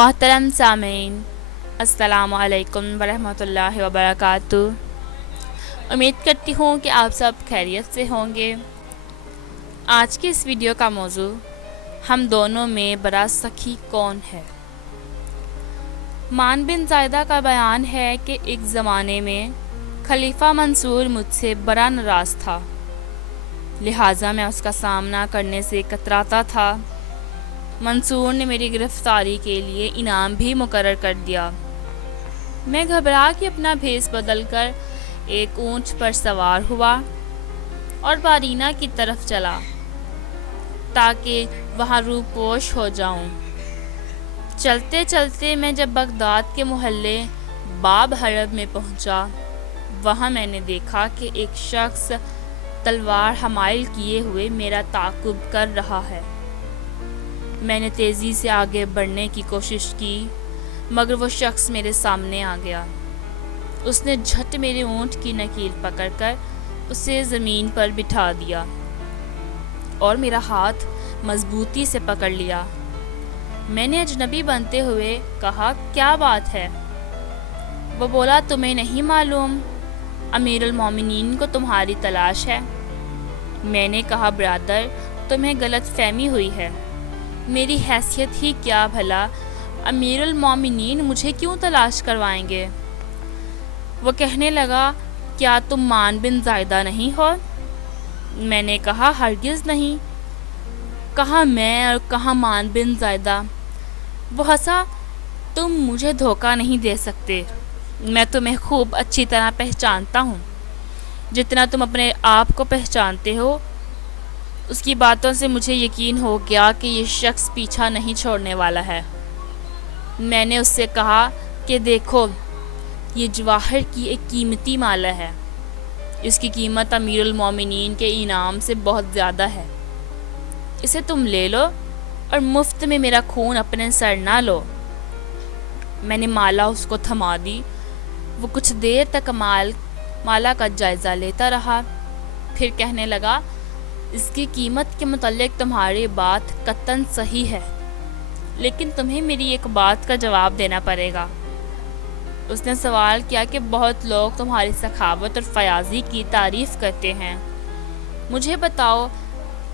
मोहतरम सामीन, अस्सलामु अलैकुम वरहमतुल्लाहि वबरकातुहू। उम्मीद करती हूँ कि आप सब खैरियत से होंगे। आज की इस वीडियो का मौजू हम दोनों में बड़ा सखी कौन है। मान बिन ज़ायदा का बयान है कि एक ज़माने में खलीफा मंसूर मुझसे बड़ा नाराज़ था, लिहाजा मैं उसका सामना करने से कतराता था। मंसूर ने मेरी गिरफ्तारी के लिए इनाम भी मुकर्रर कर दिया। मैं घबरा के अपना भेस बदलकर एक ऊंट पर सवार हुआ और बारीना की तरफ चला ताकि वहाँ रूपोश हो जाऊं। चलते चलते मैं जब बगदाद के मोहल्ले बाब हरब में पहुंचा, वहाँ मैंने देखा कि एक शख्स तलवार हमाइल किए हुए मेरा ताक़ुब कर रहा है। मैंने तेज़ी से आगे बढ़ने की कोशिश की, मगर वो शख्स मेरे सामने आ गया। उसने झट मेरे ऊँट की नकील पकड़कर उसे ज़मीन पर बिठा दिया और मेरा हाथ मजबूती से पकड़ लिया। मैंने अजनबी बनते हुए कहा, क्या बात है? वो बोला, तुम्हें नहीं मालूम अमीरुल मोमिनीन को तुम्हारी तलाश है। मैंने कहा, ब्रादर, तुम्हें गलत फहमी हुई है। मेरी हैसियत ही क्या भला, अमीरुल मोमिनीन मुझे क्यों तलाश करवाएंगे? वो कहने लगा, क्या तुम मान बिन ज़ायदा नहीं हो? मैंने कहा, हरगिज़ नहीं। कहाँ मैं और कहाँ मान बिन ज़ायदा। वो हंसा, तुम मुझे धोखा नहीं दे सकते। मैं तुम्हें खूब अच्छी तरह पहचानता हूँ, जितना तुम अपने आप को पहचानते हो। उसकी बातों से मुझे यकीन हो गया कि ये शख्स पीछा नहीं छोड़ने वाला है। मैंने उससे कहा कि देखो, ये जवाहर की एक कीमती माला है। इसकी कीमत अमीरुल मोमिनीन के इनाम से बहुत ज़्यादा है। इसे तुम ले लो और मुफ्त में मेरा खून अपने सर ना लो। मैंने माला उसको थमा दी। वो कुछ देर तक माला का जायज़ा लेता रहा, फिर कहने लगा, इसकी कीमत के मुतालिक तुम्हारी बात कतन सही है, लेकिन तुम्हें मेरी एक बात का जवाब देना पड़ेगा। उसने सवाल किया कि बहुत लोग तुम्हारी सखावत और फयाजी की तारीफ़ करते हैं। मुझे बताओ,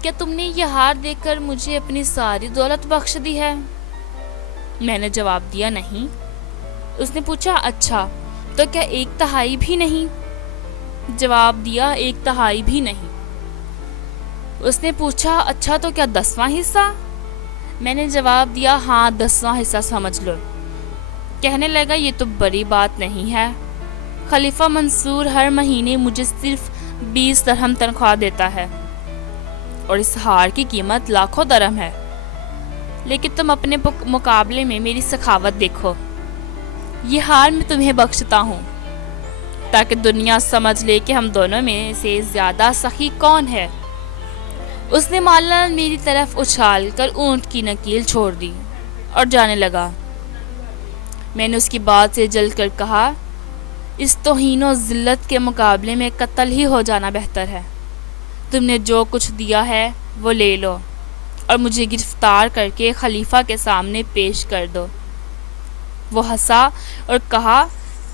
क्या तुमने यह हार देकर मुझे अपनी सारी दौलत बख्श दी है? मैंने जवाब दिया, नहीं। उसने पूछा, अच्छा, तो क्या 1/3 भी नहीं? जवाब दिया, 1/3 भी नहीं। उसने पूछा, अच्छा, तो क्या 10वां हिस्सा? मैंने जवाब दिया, हाँ, 10वां हिस्सा समझ लो। कहने लगा, ये तो बड़ी बात नहीं है। खलीफा मंसूर हर महीने मुझे सिर्फ 20 दरहम तनख्वाह देता है और इस हार की कीमत लाखों दरहम है। लेकिन तुम अपने मुकाबले में मेरी सखावत देखो। ये हार मैं तुम्हें बख्शता हूँ ताकि दुनिया समझ ले कि हम दोनों में से ज़्यादा सखी कौन है। उसने माला मेरी तरफ उछाल कर ऊँट की नकील छोड़ दी और जाने लगा। मैंने उसकी बात से जल कर कहा, इस तौहीन और ज़िल्लत के मुकाबले में कत्ल ही हो जाना बेहतर है। तुमने जो कुछ दिया है वो ले लो और मुझे गिरफ्तार करके खलीफा के सामने पेश कर दो। वो हंसा और कहा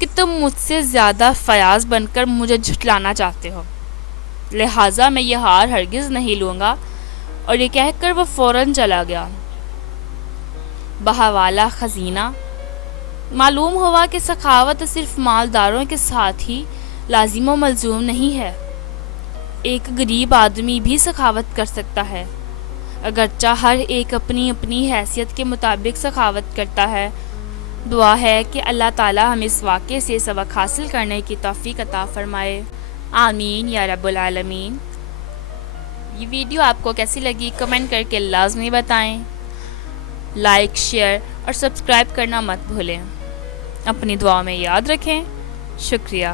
कि तुम मुझसे ज़्यादा फयाज बनकर मुझे झुठलाना चाहते हो, लिहाजा मैं यह हार हरगिज़ नहीं लूँगा। और ये कहकर वो फ़ौरन चला गया। बहावाला खजीना। मालूम हुआ कि सखावत सिर्फ मालदारों के साथ ही लाजिम व मलजूम नहीं है। एक गरीब आदमी भी सखावत कर सकता है, अगरचा हर एक अपनी अपनी हैसियत के मुताबिक सखावत करता है। दुआ है कि अल्लाह ताला हमें इस वाक़े से सबक हासिल करने की तौफ़ीक़ अता फ़रमाए। आमीन या रब्बुल आलमीन। ये वीडियो आपको कैसी लगी कमेंट करके लाज़मी बताएं। लाइक, शेयर और सब्सक्राइब करना मत भूलें। अपनी दुआ में याद रखें। शुक्रिया।